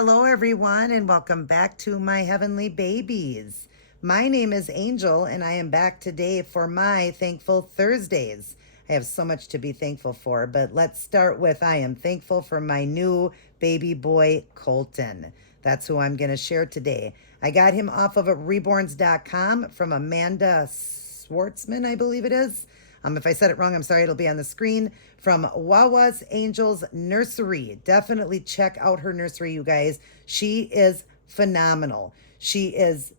Hello, everyone, and welcome back to my heavenly babies. My name is Angel, and I am back today for my Thankful Thursdays. I have so much to be thankful for, but let's start with I am thankful for my new baby boy, Colton. That's who I'm going to share today. I got him off of Reborns.com from Amanda Schwartzman, I believe it is. If I said it wrong, I'm sorry. It'll be on the screen. From Wawa's Angels Nursery. Definitely check out her nursery, you guys. She is phenomenal. She is,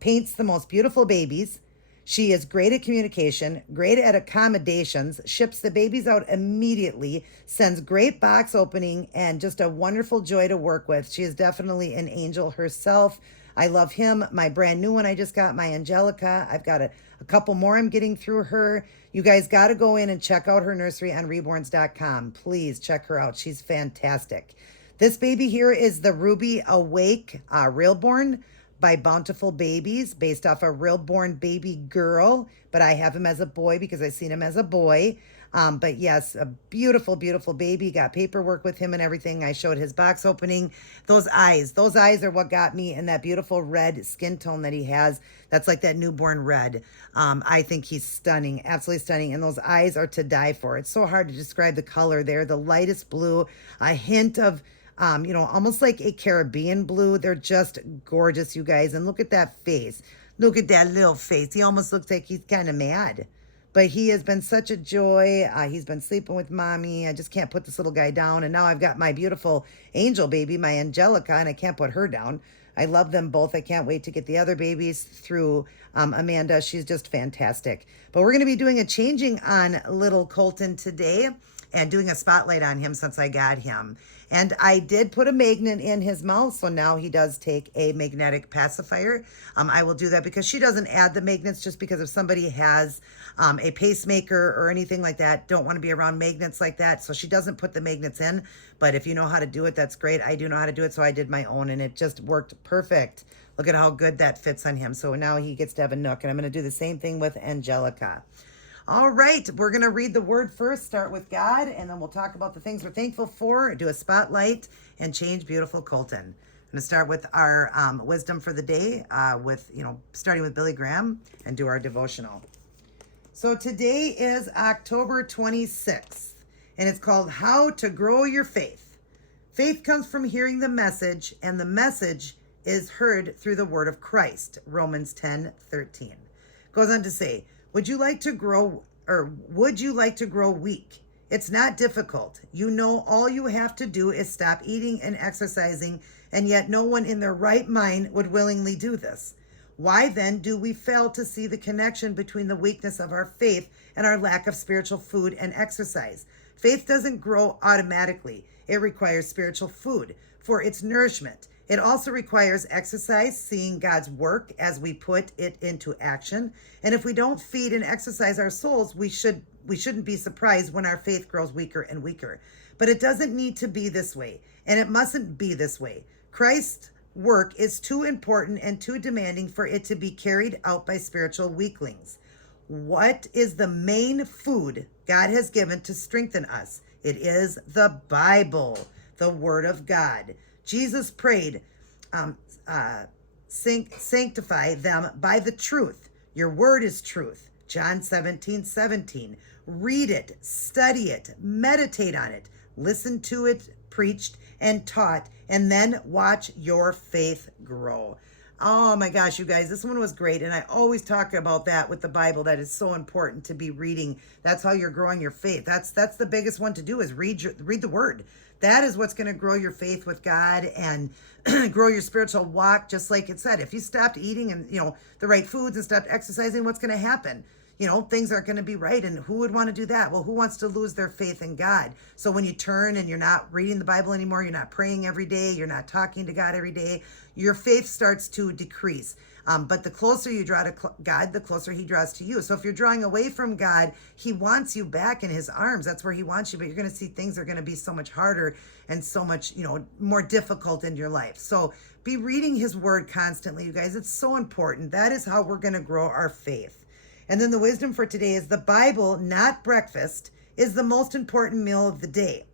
paints the most beautiful babies. She is great at communication, great at accommodations, ships the babies out immediately, sends great box opening, and just a wonderful joy to work with. She is definitely an angel herself. I love him. My brand new one I just got, my Angelica. I've got a couple more I'm getting through her. You guys got to go in and check out her nursery on reborns.com. Please check her out. She's fantastic. This baby here is the Ruby Awake Reborn by Bountiful Babies, based off a Reborn baby girl, but I have him as a boy because I seen him as a boy. But yes, a beautiful, beautiful baby. Got paperwork with him and everything. I showed his box opening. Those eyes are what got me, and that beautiful red skin tone that he has. That's like that newborn red. I think he's stunning, absolutely stunning. And those eyes are to die for. It's so hard to describe the color there. The lightest blue, a hint of, almost like a Caribbean blue. They're just gorgeous, you guys. And look at that face. Look at that little face. He almost looks like he's kind of mad. But he has been such a joy. He's been sleeping with mommy. I just can't put this little guy down. And now I've got my beautiful angel baby, my Angelica, and I can't put her down. I love them both. I can't wait to get the other babies through Amanda. She's just fantastic. But we're going to be doing a changing on little Colton today and doing a spotlight on him since I got him. And I did put a magnet in his mouth, so now he does take a magnetic pacifier. I will do that because she doesn't add the magnets, just because if somebody has a pacemaker or anything like that, don't want to be around magnets like that. So she doesn't put the magnets in, but if you know how to do it, that's great. I do know how to do it, so I did my own, and it just worked perfect. Look at how good that fits on him. So now he gets to have a nook, and I'm going to do the same thing with Angelica. All right, we're going to read the word first, start with God, and then we'll talk about the things we're thankful for, do a spotlight, and change beautiful Colton. I'm going to start with our wisdom for the day, starting with Billy Graham, and do our devotional. So today is October 26th, and it's called How to Grow Your Faith. Faith comes from hearing the message, and the message is heard through the word of Christ, Romans 10:13. Goes on to say, would you like to grow weak? It's not difficult. You know, all you have to do is stop eating and exercising, and yet no one in their right mind would willingly do this. Why then do we fail to see the connection between the weakness of our faith and our lack of spiritual food and exercise? Faith doesn't grow automatically. It requires spiritual food for its nourishment. It also requires exercise, seeing God's work as we put it into action. And if we don't feed and exercise our souls, we shouldn't be surprised when our faith grows weaker and weaker. But it doesn't need to be this way, and it mustn't be this way. Christ's work is too important and too demanding for it to be carried out by spiritual weaklings. What is the main food God has given to strengthen us? It is the Bible, the Word of God. Jesus prayed, sanctify them by the truth. Your word is truth. John 17:17. Read it, study it, meditate on it, listen to it preached and taught, and then watch your faith grow. Oh my gosh, you guys, this one was great. And I always talk about that with the Bible, that is so important to be reading. That's how you're growing your faith. That's the biggest one to do, is read the word. That is what's going to grow your faith with God and grow your spiritual walk. Just like it said, if you stopped eating and, the right foods and stopped exercising, what's going to happen? Things aren't going to be right. And who would want to do that? Well, who wants to lose their faith in God? So when you turn and you're not reading the Bible anymore, you're not praying every day, you're not talking to God every day, your faith starts to decrease. But the closer you draw to God, the closer he draws to you. So if you're drawing away from God, he wants you back in his arms. That's where he wants you. But you're going to see things are going to be so much harder and so much, more difficult in your life. So be reading his word constantly, you guys. It's so important. That is how we're going to grow our faith. And then the wisdom for today is the Bible, not breakfast, is the most important meal of the day.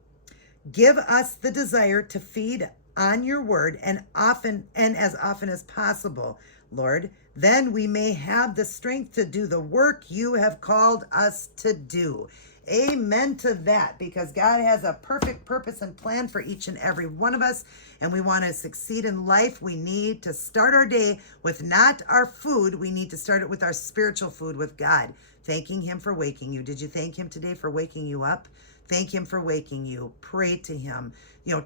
Give us the desire to feed on your word and as often as possible, Lord, then we may have the strength to do the work you have called us to do. Amen to that, because God has a perfect purpose and plan for each and every one of us, and we want to succeed in life. We need to start our day with not our food. We need to start it with our spiritual food with God, thanking him for waking you. Did you thank him today for waking you up? Thank him for waking you. Pray to him.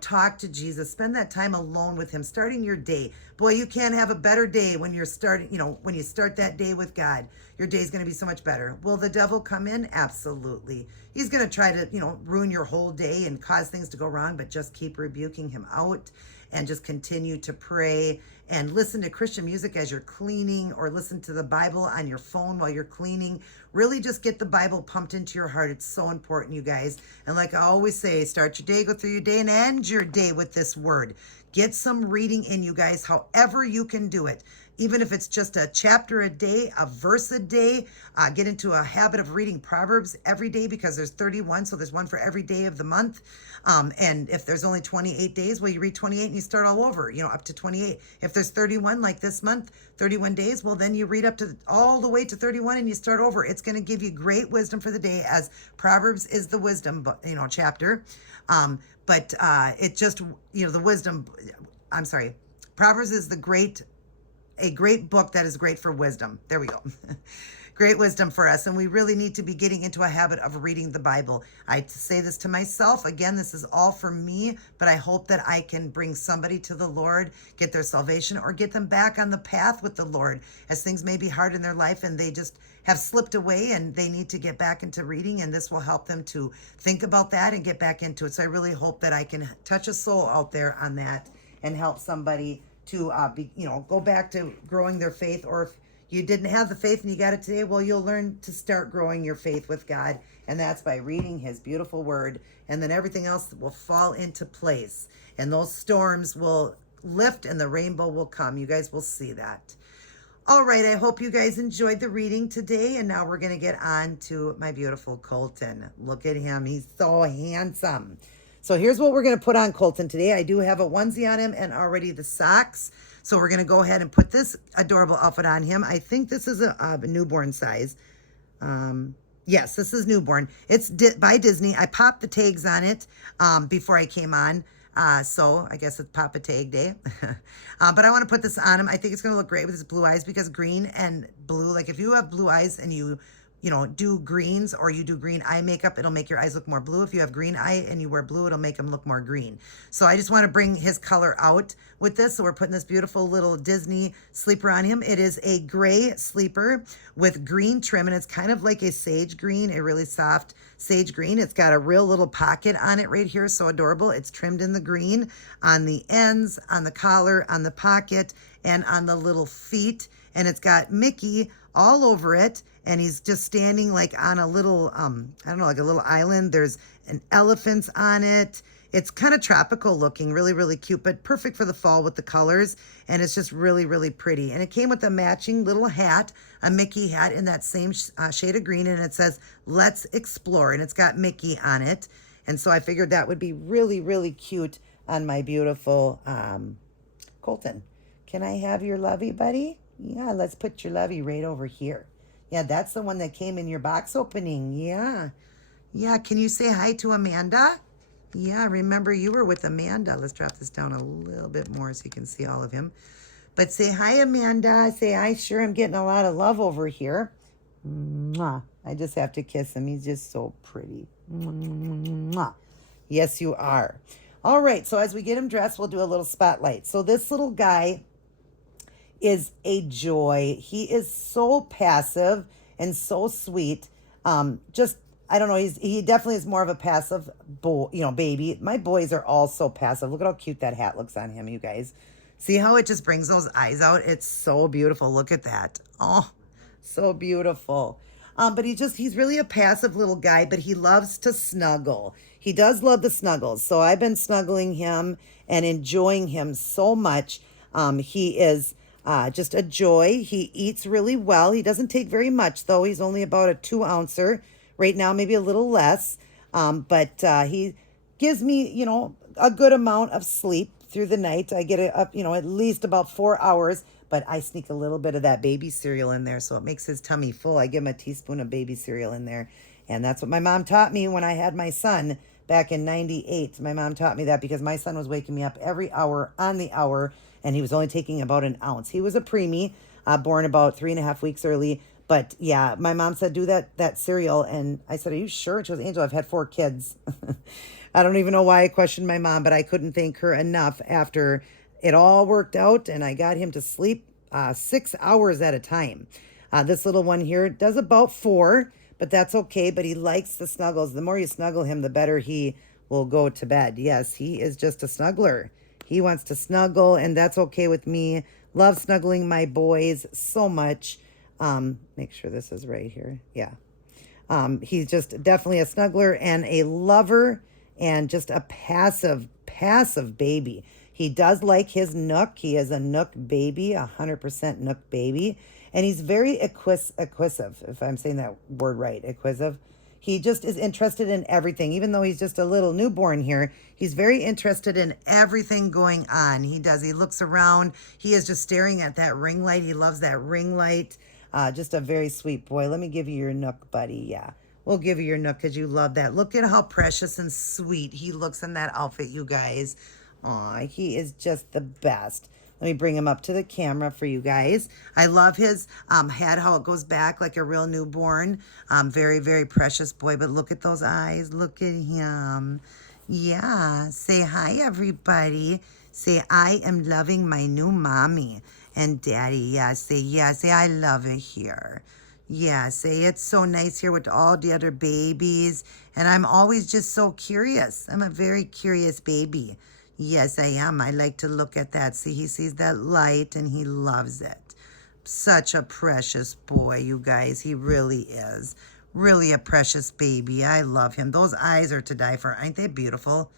Talk to Jesus. Spend that time alone with him, starting your day. Boy, you can't have a better day when you're starting, when you start that day with God. Your day's going to be so much better. Will the devil come in? Absolutely. He's going to try to, ruin your whole day and cause things to go wrong, but just keep rebuking him out and just continue to pray and listen to Christian music as you're cleaning, or listen to the Bible on your phone while you're cleaning. Really just get the Bible pumped into your heart. It's so important, you guys. And like I always say, start your day, go through your day, and end your day with this word. Get some reading in, you guys, however you can do it. Even if it's just a chapter a day, a verse a day, get into a habit of reading Proverbs every day, because there's 31, so there's one for every day of the month. And if there's only 28 days, well, you read 28 and you start all over, up to 28. If there's 31, like this month, 31 days, well, then you read up to all the way to 31 and you start over. It's going to give you great wisdom for the day, as Proverbs is the wisdom, chapter. But it just, the wisdom, I'm sorry, Proverbs is a great book that is great for wisdom. There we go. Great wisdom for us. And we really need to be getting into a habit of reading the Bible. I say this to myself. Again, this is all for me, but I hope that I can bring somebody to the Lord, get their salvation, or get them back on the path with the Lord, as things may be hard in their life and they just have slipped away and they need to get back into reading, and this will help them to think about that and get back into it. So I really hope that I can touch a soul out there on that and help somebody to go back to growing their faith. Or if you didn't have the faith and you got it today, well, you'll learn to start growing your faith with God, and that's by reading his beautiful word, and then everything else will fall into place, and those storms will lift and the rainbow will come. You guys will see that. All right, I hope you guys enjoyed the reading today, and now we're going to get on to my beautiful Colton. Look at him. He's so handsome. So here's what we're going to put on Colton today. I do have a onesie on him and already the socks. So we're going to go ahead and put this adorable outfit on him. I think this is a newborn size. Yes, this is newborn. It's by Disney. I popped the tags on it before I came on. So I guess it's Papa Tag Day. But I want to put this on him. I think it's going to look great with his blue eyes, because green and blue, like if you have blue eyes and you do greens, or you do green eye makeup, it'll make your eyes look more blue. If you have green eye and you wear blue, it'll make them look more green. So I just want to bring his color out with this. So we're putting this beautiful little Disney sleeper on him. It is a gray sleeper with green trim, and it's kind of like a sage green, a really soft sage green. It's got a real little pocket on it right here. So adorable. It's trimmed in the green on the ends, on the collar, on the pocket, and on the little feet. And it's got Mickey all over it, and he's just standing like on a little, I don't know, like a little island. There's an elephant on it. It's kind of tropical looking, really, really cute, but perfect for the fall with the colors, and it's just really, really pretty. And it came with a matching little hat, a Mickey hat in that same shade of green, and it says, "Let's Explore," and it's got Mickey on it. And so I figured that would be really, really cute on my beautiful Colton. Can I have your lovey, buddy? Yeah, let's put your lovey right over here. Yeah, that's the one that came in your box opening. Yeah. Yeah, can you say hi to Amanda? Yeah, remember you were with Amanda. Let's drop this down a little bit more so you can see all of him. But say hi, Amanda. Say, I sure am getting a lot of love over here. Mwah. I just have to kiss him. He's just so pretty. Mwah. Yes, you are. All right, so as we get him dressed, we'll do a little spotlight. So this little guy is a joy. He is so passive and so sweet. I don't know, he definitely is more of a passive baby. My boys are all so passive. Look at how cute that hat looks on him, you guys. See how it just brings those eyes out? It's so beautiful. Look at that. Oh, so beautiful. But he's really a passive little guy, but he loves to snuggle. He does love the snuggles. So I've been snuggling him and enjoying him so much. He is just a joy. He eats really well. He doesn't take very much, though. He's only about a 2-ouncer right now, maybe a little less. But he gives me, a good amount of sleep through the night. I get it up, at least about 4 hours, but I sneak a little bit of that baby cereal in there so it makes his tummy full. I give him a teaspoon of baby cereal in there. And that's what my mom taught me when I had my son back in 98. My mom taught me that because my son was waking me up every hour on the hour, and he was only taking about an ounce. He was a preemie, born about 3.5 weeks early. But yeah, my mom said, do that cereal. And I said, are you sure? She goes, Angel, I've had 4 kids. I don't even know why I questioned my mom, but I couldn't thank her enough after it all worked out and I got him to sleep 6 hours at a time. This little one here does about 4, but that's okay. But he likes the snuggles. The more you snuggle him, the better he will go to bed. Yes, he is just a snuggler. He wants to snuggle, and that's okay with me. Love snuggling my boys so much. Make sure this is right here. Yeah. He's just definitely a snuggler and a lover and just a passive baby. He does like his Nook. He is a Nook baby, 100% Nook baby. And he's very acquisitive, if I'm saying that word right, acquisitive. He just is interested in everything. Even though he's just a little newborn here, he's very interested in everything going on. He looks around. He is just staring at that ring light. He loves that ring light. Just a very sweet boy. Let me give you your Nook, buddy. Yeah, we'll give you your Nook because you love that. Look at how precious and sweet he looks in that outfit, you guys. Aw, he is just the best. Let me bring him up to the camera for you guys. I love his head, how it goes back like a real newborn. Very, very precious boy. But look at those eyes. Look at him. Yeah. Say hi, everybody. Say, I am loving my new mommy and daddy. Yeah. Say, I love it here. Yeah. Say, it's so nice here with all the other babies. And I'm always just so curious. I'm a very curious baby. Yes, I am. I like to look at that. See, he sees that light and he loves it. Such a precious boy, you guys. He really is. Really a precious baby. I love him. Those eyes are to die for. Aren't they beautiful?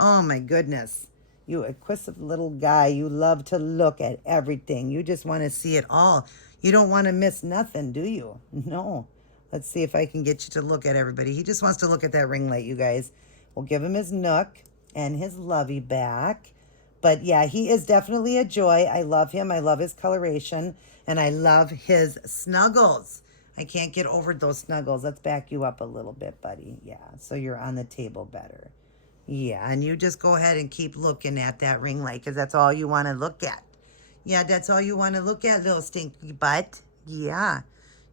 Oh, my goodness. You acquisitive little guy. You love to look at everything. You just want to see it all. You don't want to miss nothing, do you? No. Let's see if I can get you to look at everybody. He just wants to look at that ring light, you guys. We'll give him his Nook and his lovey back. But yeah, he is definitely a joy. I love him. I love his coloration. And I love his snuggles. I can't get over those snuggles. Let's back you up a little bit, buddy. Yeah, so you're on the table better. Yeah, and you just go ahead and keep looking at that ring light because that's all you want to look at. Yeah, that's all you want to look at, little stinky butt. Yeah,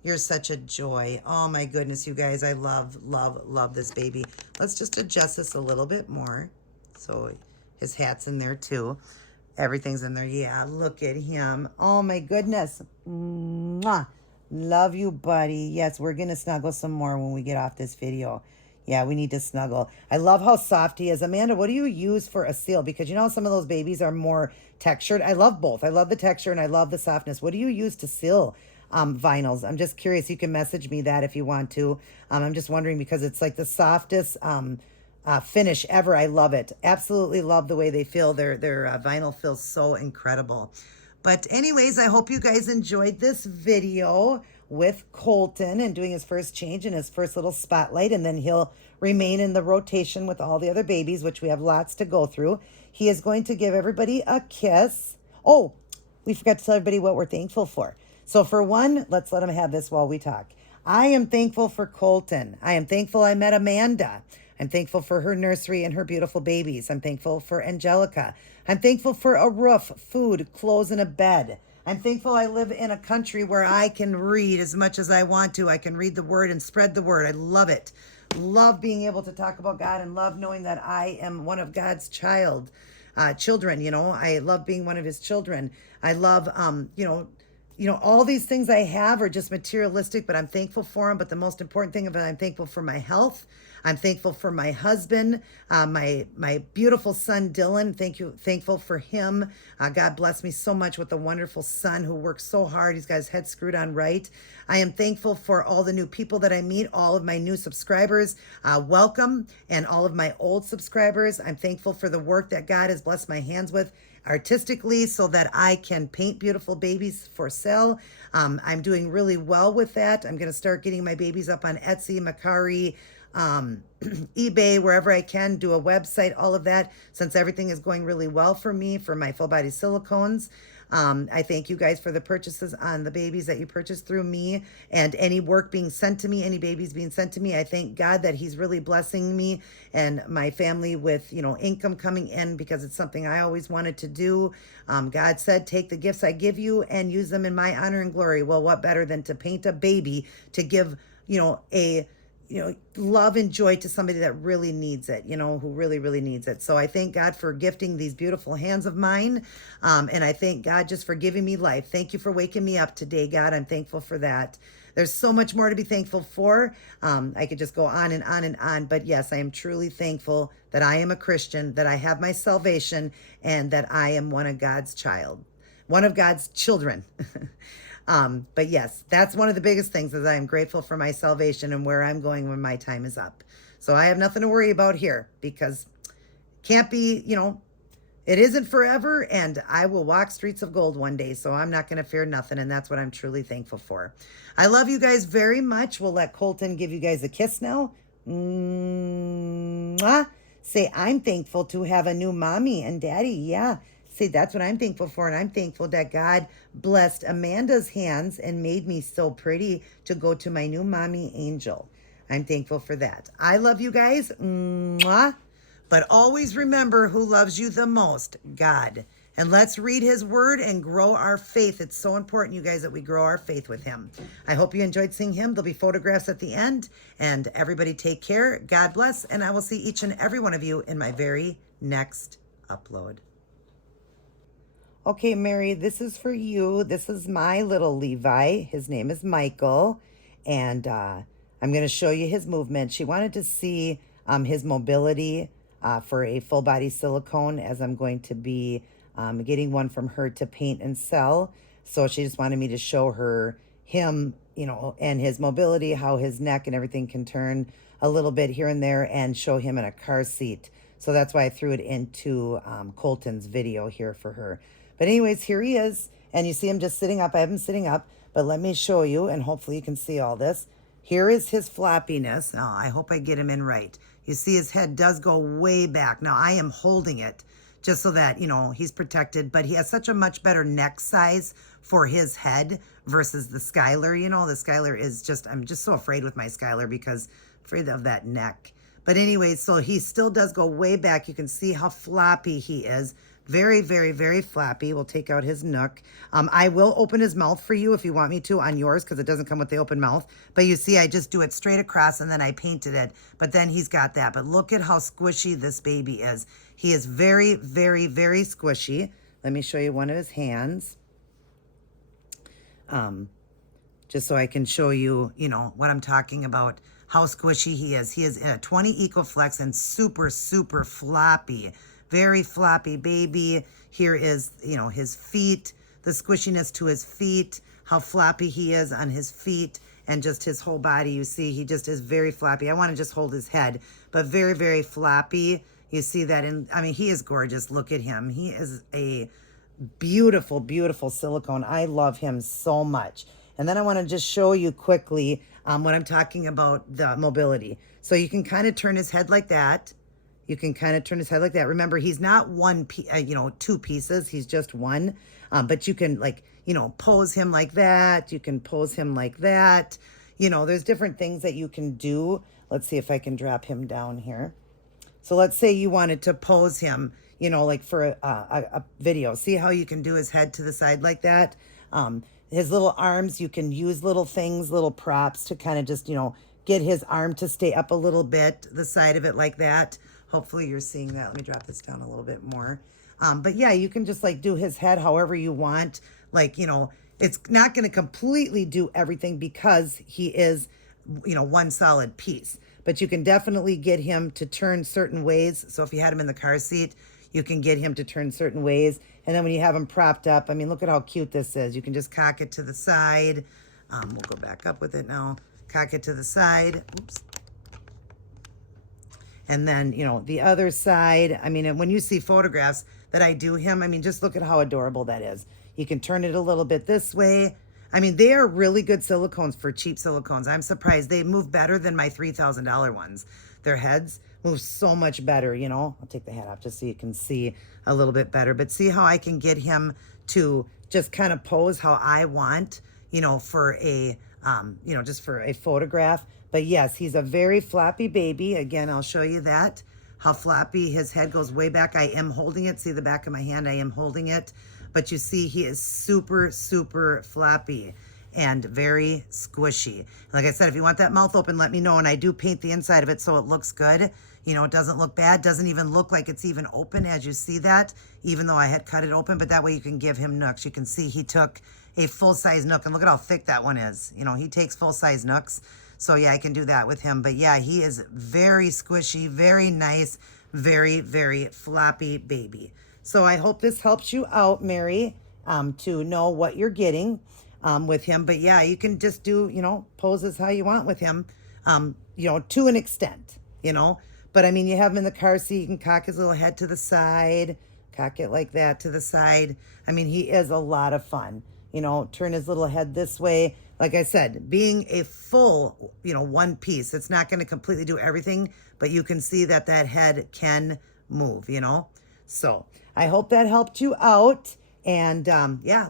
you're such a joy. Oh, my goodness, you guys. I love, love, love this baby. Let's just adjust this a little bit more. So his hat's in there too. Everything's in there. Yeah, look at him. Oh, my goodness. Mwah. Love you, buddy. Yes, we're going to snuggle some more when we get off this video. Yeah, we need to snuggle. I love how soft he is. Amanda, what do you use for a seal? Because you know some of those babies are more textured. I love both. I love the texture and I love the softness. What do you use to seal vinyls? I'm just curious. You can message me that if you want to. I'm just wondering because it's like the softest finish ever. I love it. Absolutely love the way they feel. Their vinyl feels so incredible. But anyways, I hope you guys enjoyed this video with Colton and doing his first change and his first little spotlight. And then he'll remain in the rotation with all the other babies, which we have lots to go through. He is going to give everybody a kiss. Oh, we forgot to tell everybody what we're thankful for. So for one, let's let him have this while we talk. I am thankful for Colton. I am thankful I met Amanda. I'm thankful for her nursery and her beautiful babies. I'm thankful for Angelica. I'm thankful for a roof, food, clothes, and a bed. I'm thankful I live in a country where I can read as much as I want to. I can read the word and spread the word. I love it. Love being able to talk about God and love knowing that I am one of God's children. I love being one of his children. I love, all these things I have are just materialistic, but I'm thankful for them. But the most important thing about it, I'm thankful for my health. I'm thankful for my husband, my beautiful son, Dylan. Thankful for him. God bless me so much with a wonderful son who works so hard. He's got his head screwed on right. I am thankful for all the new people that I meet, all of my new subscribers. Welcome. And all of my old subscribers. I'm thankful for the work that God has blessed my hands with artistically so that I can paint beautiful babies for sale. I'm doing really well with that. I'm going to start getting my babies up on Etsy, Mercari, eBay, wherever I can, do a website, all of that, since everything is going really well for me for my full body silicones. I thank you guys for the purchases on the babies that you purchased through me and any work being sent to me, any babies being sent to me. I thank God that He's really blessing me and my family with, income coming in because it's something I always wanted to do. God said, take the gifts I give you and use them in my honor and glory. Well, what better than to paint a baby to give, a love and joy to somebody that really needs it, who really, really needs it. So I thank God for gifting these beautiful hands of mine. And I thank God just for giving me life. Thank you for waking me up today, God. I'm thankful for that. There's so much more to be thankful for. I could just go on and on and on. But yes, I am truly thankful that I am a Christian, that I have my salvation, and that I am one of God's children. But yes, that's one of the biggest things is I am grateful for my salvation and where I'm going when my time is up. So I have nothing to worry about here because can't be, it isn't forever and I will walk streets of gold one day. So I'm not going to fear nothing. And that's what I'm truly thankful for. I love you guys very much. We'll let Colton give you guys a kiss now. Mwah. Say, I'm thankful to have a new mommy and daddy. Yeah. See, that's what I'm thankful for. And I'm thankful that God blessed Amanda's hands and made me so pretty to go to my new mommy, Angel. I'm thankful for that. I love you guys. Mwah. But always remember who loves you the most, God. And let's read His word and grow our faith. It's so important, you guys, that we grow our faith with Him. I hope you enjoyed seeing him. There'll be photographs at the end. And everybody take care. God bless. And I will see each and every one of you in my very next upload. Okay, Mary, this is for you. This is my little Levi. His name is Michael. And I'm going to show you his movement. She wanted to see his mobility for a full body silicone, as I'm going to be getting one from her to paint and sell. So she just wanted me to show her him, and his mobility, how his neck and everything can turn a little bit here and there, and show him in a car seat. So that's why I threw it into Colton's video here for her. But anyways, here he is. And you see him just sitting up. I have him sitting up. But let me show you, and hopefully you can see all this. Here is his floppiness. Now, I hope I get him in right. You see his head does go way back. Now, I am holding it just so that, he's protected. But he has such a much better neck size for his head versus the Skylar. The Skylar is just, I'm just so afraid with my Skylar because I'm afraid of that neck. But anyways, so he still does go way back. You can see how floppy he is. Very, very, very flappy. We'll take out his nook. I will open his mouth for you if you want me to on yours because it doesn't come with the open mouth. But you see, I just do it straight across and then I painted it. But then he's got that. But look at how squishy this baby is. He is very, very, very squishy. Let me show you one of his hands. Just so I can show you, what I'm talking about, how squishy he is. He is a 20 EcoFlex and super, super floppy. Very floppy baby. Here is, his feet, the squishiness to his feet, how floppy he is on his feet, and just his whole body. You see, he just is very floppy. I want to just hold his head, but very, very floppy. You see that, he is gorgeous. Look at him. He is a beautiful, beautiful silicone. I love him so much. And then I want to just show you quickly what I'm talking about, the mobility. So you can kind of turn his head like that. You can kind of turn his head like that. Remember, he's not two pieces. He's just one. But you can pose him like that. You can pose him like that. There's different things that you can do. Let's see if I can drop him down here. So let's say you wanted to pose him, like for a video. See how you can do his head to the side like that? His little arms, you can use little things, little props to kind of just, get his arm to stay up a little bit, the side of it like that. Hopefully you're seeing that. Let me drop this down a little bit more. But yeah, you can just do his head however you want. It's not going to completely do everything because he is, one solid piece. But you can definitely get him to turn certain ways. So if you had him in the car seat, you can get him to turn certain ways. And then when you have him propped up, look at how cute this is. You can just cock it to the side. We'll go back up with it now. Cock it to the side. Oops. And then, the other side, when you see photographs that I do him, just look at how adorable that is. You can turn it a little bit this way. I mean, they are really good silicones for cheap silicones. I'm surprised. They move better than my $3,000 ones. Their heads move so much better, you know. I'll take the hat off just so you can see a little bit better. But see how I can get him to just kind of pose how I want, you know, for a, just for a photograph. But yes, he's a very floppy baby. Again, I'll show you that. How floppy his head goes way back. I am holding it. See the back of my hand? I am holding it. But you see, he is super, super floppy and very squishy. Like I said, if you want that mouth open, let me know. And I do paint the inside of it so it looks good. You know, it doesn't look bad. Doesn't even look like it's even open as you see that, even though I had cut it open. But that way you can give him nooks. You can see he took a full-size nook. And look at how thick that one is. You know, he takes full-size nooks. So, yeah, I can do that with him. But, yeah, he is very squishy, very nice, very, very floppy baby. So I hope this helps you out, Mary, to know what you're getting with him. But, yeah, you can just do, you know, poses how you want with him, to an extent, you know. But, I mean, you have him in the car seat. You can cock his little head to the side, cock it like that to the side. I mean, he is a lot of fun. You know, turn his little head this way. Like I said, being a full, one piece, it's not going to completely do everything, but you can see that that head can move, you know. So I hope that helped you out. And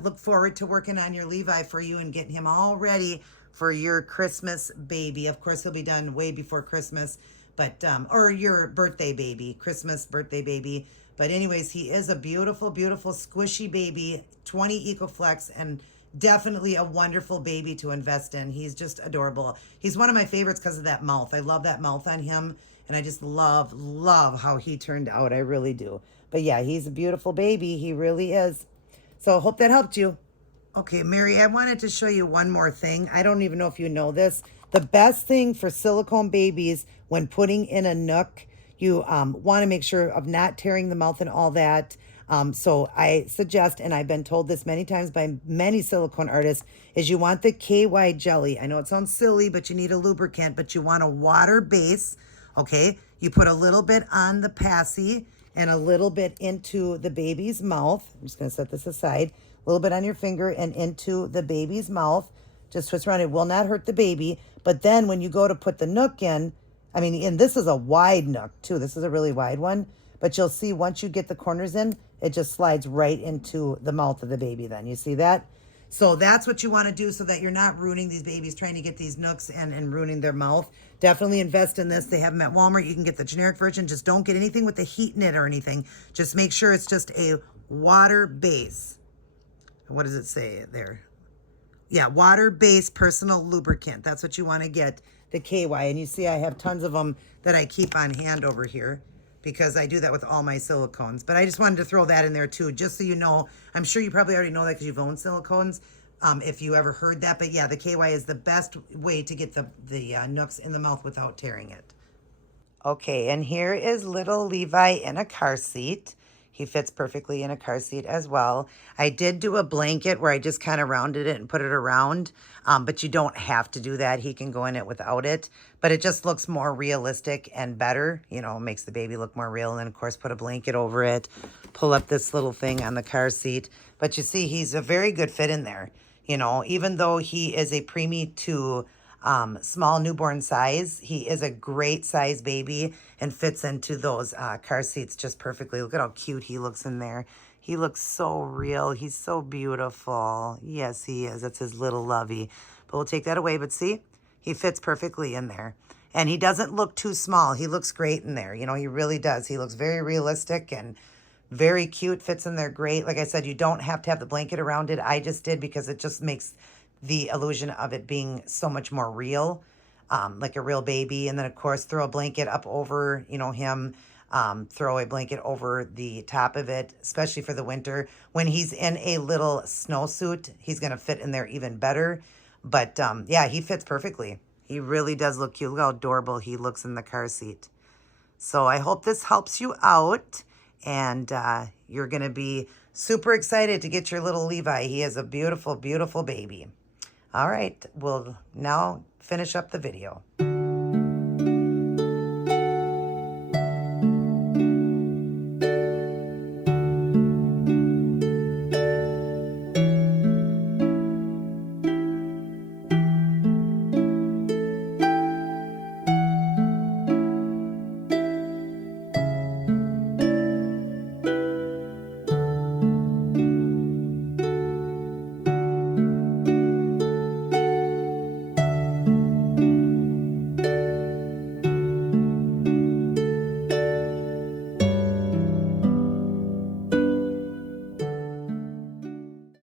look forward to working on your Levi for you and getting him all ready for your Christmas baby. Of course, he'll be done way before Christmas, but or your birthday baby, Christmas birthday baby. But anyways, he is a beautiful, beautiful, squishy baby, 20 EcoFlex, and definitely a wonderful baby to invest in. He's just adorable. He's one of my favorites because of that mouth. I love that mouth on him, and I just love how he turned out. I really do. But yeah, he's a beautiful baby. He really is. So I hope that helped you. Okay, Mary, I wanted to show you one more thing. I don't even know if you know this. The best thing for silicone babies when putting in a nook, you want to make sure of not tearing the mouth and all that. So I suggest, and I've been told this many times by many silicone artists, is you want the KY jelly. I know it sounds silly, but you need a lubricant, but you want a water base, okay? You put a little bit on the passy and a little bit into the baby's mouth. I'm just going to set this aside. A little bit on your finger and into the baby's mouth. Just twist around. It will not hurt the baby. But then when you go to put the nook in, and this is a wide nook too. This is a really wide one. But you'll see once you get the corners in, it just slides right into the mouth of the baby then. You see that? So that's what you want to do so that you're not ruining these babies trying to get these nooks and ruining their mouth. Definitely invest in this. They have them at Walmart. You can get the generic version. Just don't get anything with the heat in it or anything. Just make sure it's just a water base. What does it say there? Yeah, water-based personal lubricant. That's what you want to get, the KY. And you see I have tons of them that I keep on hand over here because I do that with all my silicones. But I just wanted to throw that in there too, just so you know. I'm sure you probably already know that because you've owned silicones, if you ever heard that. But yeah, the KY is the best way to get the nooks in the mouth without tearing it. Okay, and here is little Levi in a car seat. He fits perfectly in a car seat as well. I did do a blanket where I just kind of rounded it and put it around, but you don't have to do that. He can go in it without it, but it just looks more realistic and better, makes the baby look more real. And then, of course, put a blanket over it, pull up this little thing on the car seat. But you see, he's a very good fit in there, even though he is a preemie to small newborn size. He is a great size baby and fits into those car seats just perfectly. Look at how cute he looks in there. He looks so real. He's so beautiful. Yes, he is. That's his little lovey. But we'll take that away. But see, he fits perfectly in there. And he doesn't look too small. He looks great in there. He really does. He looks very realistic and very cute. Fits in there great. Like I said, you don't have to have the blanket around it. I just did because it just makes the illusion of it being so much more real, like a real baby. And then, of course, throw a blanket up over, him, throw a blanket over the top of it, especially for the winter. When he's in a little snowsuit, he's going to fit in there even better. But, yeah, he fits perfectly. He really does look cute. Look how adorable he looks in the car seat. So I hope this helps you out. And you're going to be super excited to get your little Levi. He is a beautiful, beautiful baby. All right, we'll now finish up the video.